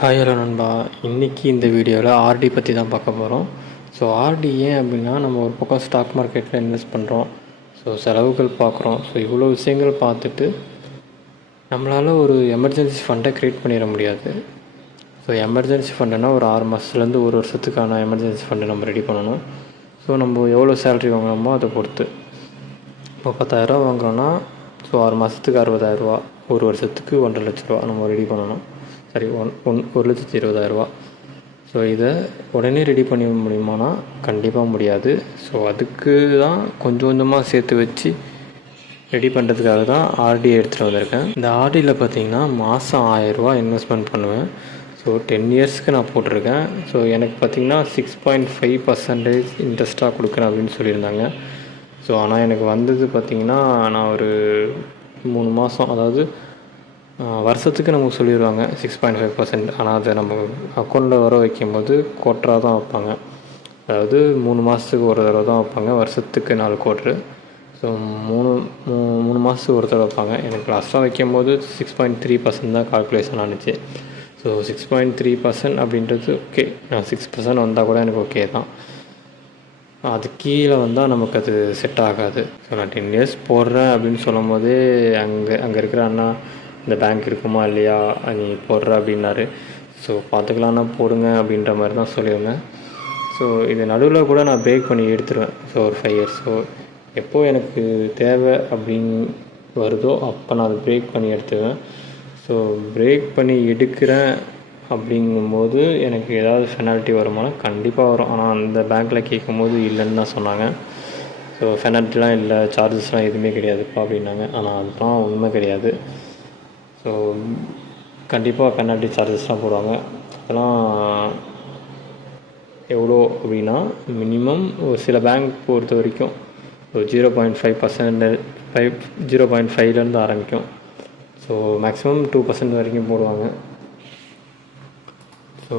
Hi hello நண்பா. இன்றைக்கி இந்த வீடியோவில் ஆர்டி பற்றி தான் பார்க்க போகிறோம். ஸோ ஆர்டி ஏன் அப்படின்னா, நம்ம ஒரு பக்கம் ஸ்டாக் மார்க்கெட்டில் இன்வெஸ்ட் பண்ணுறோம். ஸோ செலவுகள் பார்க்குறோம். ஸோ இவ்வளோ விஷயங்கள் பார்த்துட்டு நம்மளால் ஒரு எமர்ஜென்சி ஃபண்டை க்ரியேட் பண்ணிட முடியாது. ஸோ எமர்ஜென்சி ஃபண்டுனால் ஒரு 6 மாதத்துலேருந்து ஒரு வருஷத்துக்கான எமர்ஜென்சி ஃபண்டை நம்ம ரெடி பண்ணணும். ஸோ நம்ம எவ்வளோ சேலரி வாங்குறோமோ அதை பொறுத்து. இப்போ 10,000 வாங்குறோன்னா ஸோ 6 மாதத்துக்கு 60,000, ஒரு வருஷத்துக்கு 1.5 லட்ச ரூபா நம்ம ரெடி பண்ணணும். சரி, 1,20,000. ஸோ இதை உடனே ரெடி பண்ண முடியுமானா கண்டிப்பாக முடியாது. ஸோ அதுக்கு தான் கொஞ்சம் கொஞ்சமாக சேர்த்து வச்சு ரெடி பண்ணுறதுக்காக தான் ஆர்டி எடுத்துகிட்டு வந்திருக்கேன். இந்த ஆர்டியில் பார்த்திங்கன்னா மாதம் 1000 இன்வெஸ்ட்மெண்ட் பண்ணுவேன். ஸோ 10 இயர்ஸ்க்கு நான் போட்டிருக்கேன். ஸோ எனக்கு பார்த்திங்கன்னா 6.5% இன்ட்ரெஸ்ட்டாக கொடுக்குறேன் அப்படின்னு சொல்லியிருந்தாங்க. ஸோ ஆனால் எனக்கு வந்தது பார்த்திங்கன்னா, நான் ஒரு 3 மாதம், அதாவது வருஷத்துக்கு நமக்கு சொல்லிடுவாங்க 6.5%. ஆனால் அதை நம்ம அக்கௌண்ட்டில் வர வைக்கும்போது குவார்ட்டராக தான் வைப்பாங்க. அதாவது 3 மாதத்துக்கு ஒரு தடவை தான் வைப்பாங்க, வருஷத்துக்கு 4 குவார்ட்ரு. ஸோ 3 மாதத்துக்கு ஒரு தடவை வைப்பாங்க. எனக்கு லாஸ்ட்டாக வைக்கும்போது 6.3% தான் கால்குலேஷன் ஆனிச்சு. ஸோ 6.3% அப்படின்றது ஓகே. 6% வந்தால் கூட எனக்கு ஓகே தான். அது கீழே வந்தால் நமக்கு அது செட் ஆகாது. ஸோ நான் 10 இயர்ஸ் போடுறேன் அப்படின்னு சொல்லும் போதே அங்கே இருக்கிற அண்ணா, இந்த பேங்க் இருக்குமா இல்லையா நீ போடுற அப்படின்னாரு. ஸோ பார்த்துக்கலான்னா போடுங்க அப்படின்ற மாதிரி தான் சொல்லியிருந்தேன். ஸோ இது நடுவில் கூட நான் பிரேக் பண்ணி எடுத்துருவேன். ஸோ ஒரு 5 இயர்ஸ். ஸோ எப்போது எனக்கு தேவை அப்படின்னு வருதோ அப்போ நான் அதை பிரேக் பண்ணி எடுத்துவேன். ஸோ பிரேக் பண்ணி எடுக்கிறேன் அப்படிங்கும்போது எனக்கு ஏதாவது பெனால்ட்டி வருமானா கண்டிப்பாக வரும். ஆனால் அந்த பேங்க்கில் கேட்கும்போது இல்லைன்னு தான் சொன்னாங்க. ஸோ பெனால்ட்டிலாம் இல்லை, சார்ஜஸ்லாம் எதுவுமே கிடையாதுப்பா அப்படின்னாங்க. ஆனால் அதுதான் உண்மை கிடையாது. ஸோ கண்டிப்பாக பெனால்ட்டி சார்ஜஸ்லாம் போடுவாங்க. அதெல்லாம் எவ்வளோ அப்படின்னா, மினிமம் ஒரு சில பேங்க் பொறுத்த வரைக்கும் ஒரு 0.5%, 0.5லேருந்து ஆரம்பிக்கும். ஸோ மேக்ஸிமம் 2% வரைக்கும் போடுவாங்க. ஸோ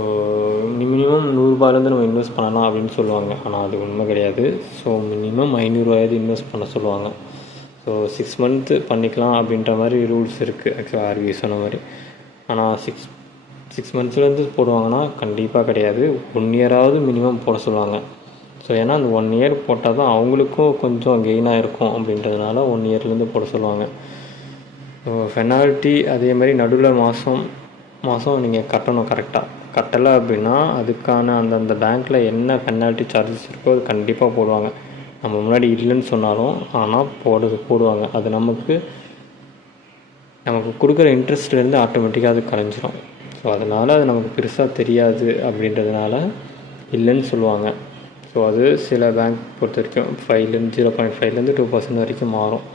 மினிமம் 100 ரூபாயிலேருந்து நம்ம இன்வெஸ்ட் பண்ணலாம் அப்படின்னு சொல்லுவாங்க. ஆனால் அது உண்மை கிடையாது. ஸோ மினிமம் 500 ரூபாயாவது இன்வெஸ்ட் பண்ண சொல்லுவாங்க. ஸோ 6 மந்த்து பண்ணிக்கலாம் அப்படின்ற மாதிரி ரூல்ஸ் இருக்குது ஆக்சுவலாக, ஆர்பிஐ சொன்ன மாதிரி. ஆனால் 6 மந்த்ஸ்லேருந்து போடுவாங்கன்னா கண்டிப்பாக கிடையாது. 1 இயராவது மினிமம் போட சொல்லுவாங்க. ஸோ ஏன்னா அந்த 1 இயர் போட்டால் தான் அவங்களுக்கும் கொஞ்சம் கெயினாக இருக்கும் அப்படின்றதுனால 1 இயர்லேருந்து போட சொல்லுவாங்க. ஸோ பெனால்ட்டி அதே மாதிரி நடுவில் மாதம் நீங்கள் கட்டணும். கரெக்டாக கட்டலை அப்படின்னா அதுக்கான அந்தந்த பேங்க்கில் என்ன பெனால்ட்டி சார்ஜஸ் இருக்கோ அது கண்டிப்பாக போடுவாங்க. நம்ம முன்னாடி இல்லைன்னு சொன்னாலும் ஆனால் போடுவாங்க. அது நமக்கு கொடுக்குற இன்ட்ரெஸ்ட்லேருந்து ஆட்டோமேட்டிக்காக அது கலைஞ்சிரும். ஸோ அதனால் அது நமக்கு பெருசாக தெரியாது அப்படின்றதுனால இல்லைன்னு சொல்லுவாங்க. ஸோ அது சில பேங்க் பொறுத்த வரைக்கும் 0.5லேருந்து 2% வரைக்கும் மாறும்.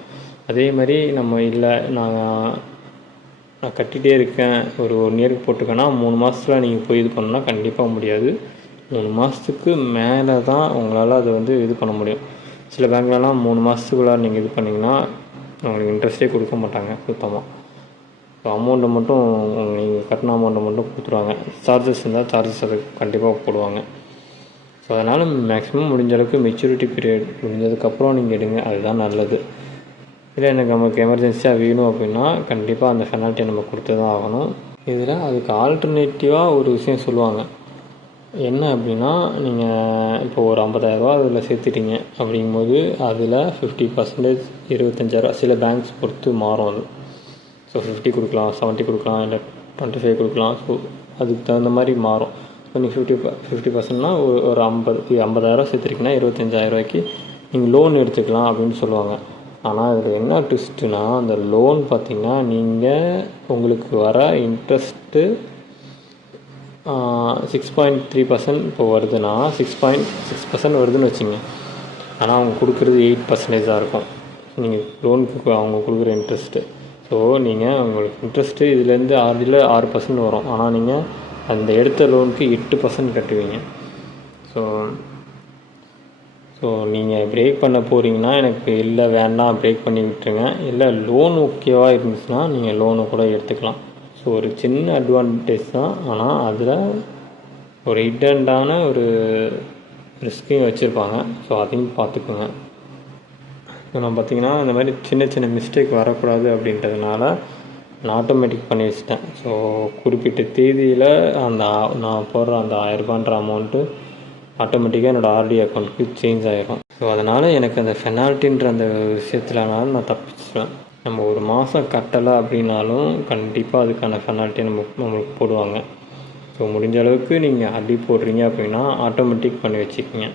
அதே மாதிரி நம்ம இல்லை, நான் கட்டிகிட்டே இருக்கேன், ஒரு 1 இயருக்கு போட்டிருக்கேன்னா 3 மாதத்தில் நீங்கள் போய் இது பண்ணணுன்னா கண்டிப்பாக முடியாது. 3 மாதத்துக்கு மேலே தான் உங்களால் அது இது பண்ண முடியும். சில பேங்க்லலாம் 3 மாதத்துக்குள்ளார நீங்கள் இது பண்ணிங்கன்னா உங்களுக்கு இன்ட்ரெஸ்ட்டே கொடுக்க மாட்டாங்க சுத்தமாக. ஸோ அமௌண்ட்டை மட்டும் நீங்கள் கட்டின அமௌண்ட்டை மட்டும் கொடுத்துருவாங்க. சார்ஜஸ் இருந்தால் சார்ஜஸ் அது கண்டிப்பாக போடுவாங்க. ஸோ அதனால் மேக்ஸிமம் முடிஞ்ச அளவுக்கு மெச்சூரிட்டி பீரியட் முடிஞ்சதுக்கப்புறம் நீங்கள் எடுங்க, அதுதான் நல்லது. இல்லை நமக்கு எமர்ஜென்சியாக வேணும் அப்படின்னா கண்டிப்பாக அந்த பெனால்ட்டியை நம்ம கொடுத்து தான் ஆகணும். இதில் அதுக்கு ஆல்டர்னேட்டிவாக ஒரு விஷயம் சொல்லுவாங்க. என்ன அப்படின்னா, நீங்கள் இப்போ ஒரு 50,000 அதில் சேர்த்துட்டீங்க அப்படிங்கும்போது அதில் 50%, 25,000, சில பேங்க்ஸ் பொறுத்து மாறும் அது. ஸோ 50 கொடுக்கலாம், 70 கொடுக்கலாம், இல்லை 25 கொடுக்கலாம். ஸோ அதுக்கு தகுந்த மாதிரி மாறும். ஸோ நீங்கள் 50%னா ஒரு 50,000 சேர்த்துருக்கீங்கன்னா 25,000 நீங்கள் லோன் எடுத்துக்கலாம் அப்படின்னு சொல்லுவாங்க. ஆனால் இதில் என்ன ட்விஸ்ட்டுனா, அந்த லோன் பார்த்திங்கன்னா நீங்கள் உங்களுக்கு வர இன்ட்ரெஸ்ட்டு 6.3% இப்போ வருதுன்னா 6.6% வருதுன்னு வச்சுங்க. ஆனால் அவங்க கொடுக்குறது 8% இருக்கும். நீங்கள் லோனுக்கு அவங்க கொடுக்குற இன்ட்ரெஸ்ட்டு. ஸோ நீங்கள் உங்களுக்கு இன்ட்ரெஸ்ட்டு இதுலேருந்து ஆர்டியில் 6% வரும். ஆனால் நீங்கள் அந்த எடுத்த லோனுக்கு 8% கட்டுவீங்க. ஸோ நீங்கள் பிரேக் பண்ண போகிறீங்கன்னா எனக்கு இல்லை வேண்டாம் பிரேக் பண்ணி விட்டுருங்க. இல்லை லோன் ஓகேவாக இருந்துச்சுன்னா நீங்கள் லோனை கூட எடுத்துக்கலாம். ஸோ ஒரு சின்ன அட்வான்டேஜ் தான். ஆனால் அதில் ஒரு ஹிடனான ஒரு ரிஸ்க்கையும் வச்சுருப்பாங்க. ஸோ அதையும் பார்த்துக்குங்க. ஸோ நான் பார்த்திங்கன்னா இந்த மாதிரி சின்ன சின்ன மிஸ்டேக் வரக்கூடாது அப்படின்றதுனால நான் ஆட்டோமேட்டிக் பண்ணி வச்சுட்டேன். ஸோ குறிப்பிட்ட தேதியில் நான் போடுற அந்த 1000 அமௌண்ட்டு ஆட்டோமேட்டிக்காக என்னோடய ஆர்டி அக்கௌண்ட்டுக்கு சேஞ்ச் ஆகிடும். ஸோ அதனால் எனக்கு அந்த பெனால்ட்டின்ற அந்த விஷயத்துலனாலும் நான் தப்பிச்சிடுவேன். நம்ம ஒரு மாதம் கட்டலை அப்படின்னாலும் கண்டிப்பாக அதுக்கான பெனால்ட்டி நம்மளுக்கு போடுவாங்க. ஸோ முடிஞ்ச அளவுக்கு நீங்கள் ஆர்டி போடுறீங்க அப்படின்னா ஆட்டோமேட்டிக் பண்ணி வச்சுக்கிங்க.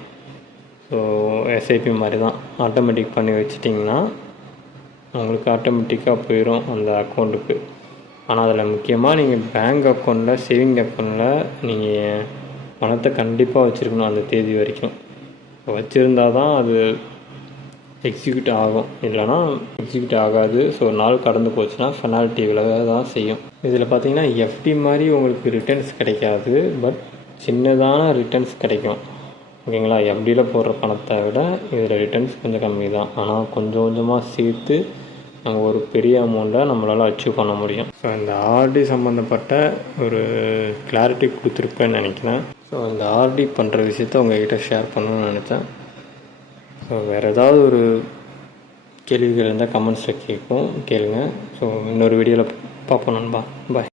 ஸோ எஸ்ஐபி மாதிரி தான், ஆட்டோமேட்டிக் பண்ணி வச்சிட்டிங்கன்னா உங்களுக்கு ஆட்டோமேட்டிக்காக போயிடும் அந்த அக்கௌண்ட்டுக்கு. ஆனால் அதில் முக்கியமாக நீங்கள் பேங்க் அக்கௌண்ட்டில், சேவிங் அக்கௌண்ட்டில் நீங்கள் பணத்தை கண்டிப்பாக வச்சுருக்கணும் அந்த தேதி வரைக்கும். வச்சுருந்தா தான் அது எக்ஸிக்யூட் ஆகும், இல்லைனா எக்ஸிக்யூட் ஆகாது. ஸோ நாள் கடந்து போச்சுன்னா பெனால்ட்டி விலக தான் செய்யும். இதில் பார்த்தீங்கன்னா எஃப்டி மாதிரி உங்களுக்கு ரிட்டர்ன்ஸ் கிடைக்காது, பட் சின்னதான ரிட்டர்ன்ஸ் கிடைக்கும். ஓகேங்களா? எஃப்டியில் போடுற பணத்தை விட இதில் ரிட்டர்ன்ஸ் கொஞ்சம் கம்மி தான். ஆனால் கொஞ்சம் கொஞ்சமாக சேர்த்து நம்ம ஒரு பெரிய அமௌண்ட்டை நம்மளால் அச்சீவ் பண்ண முடியும். ஸோ இந்த ஆர்டி சம்மந்தப்பட்ட ஒரு கிளாரிட்டி கொடுத்துருப்பேன்னு நினைக்கிறேன். ஸோ இந்த ஆர்டி பண்ணுற விஷயத்த உங்கள்கிட்ட ஷேர் பண்ணணும்னு நினச்சேன். ஸோ வேறு ஏதாவது ஒரு கேள்விகள் இருந்தால் கமெண்ட்ஸில் கேளுங்க. ஸோ இன்னொரு வீடியோவில் பார்ப்போம் நண்பா. பாய்.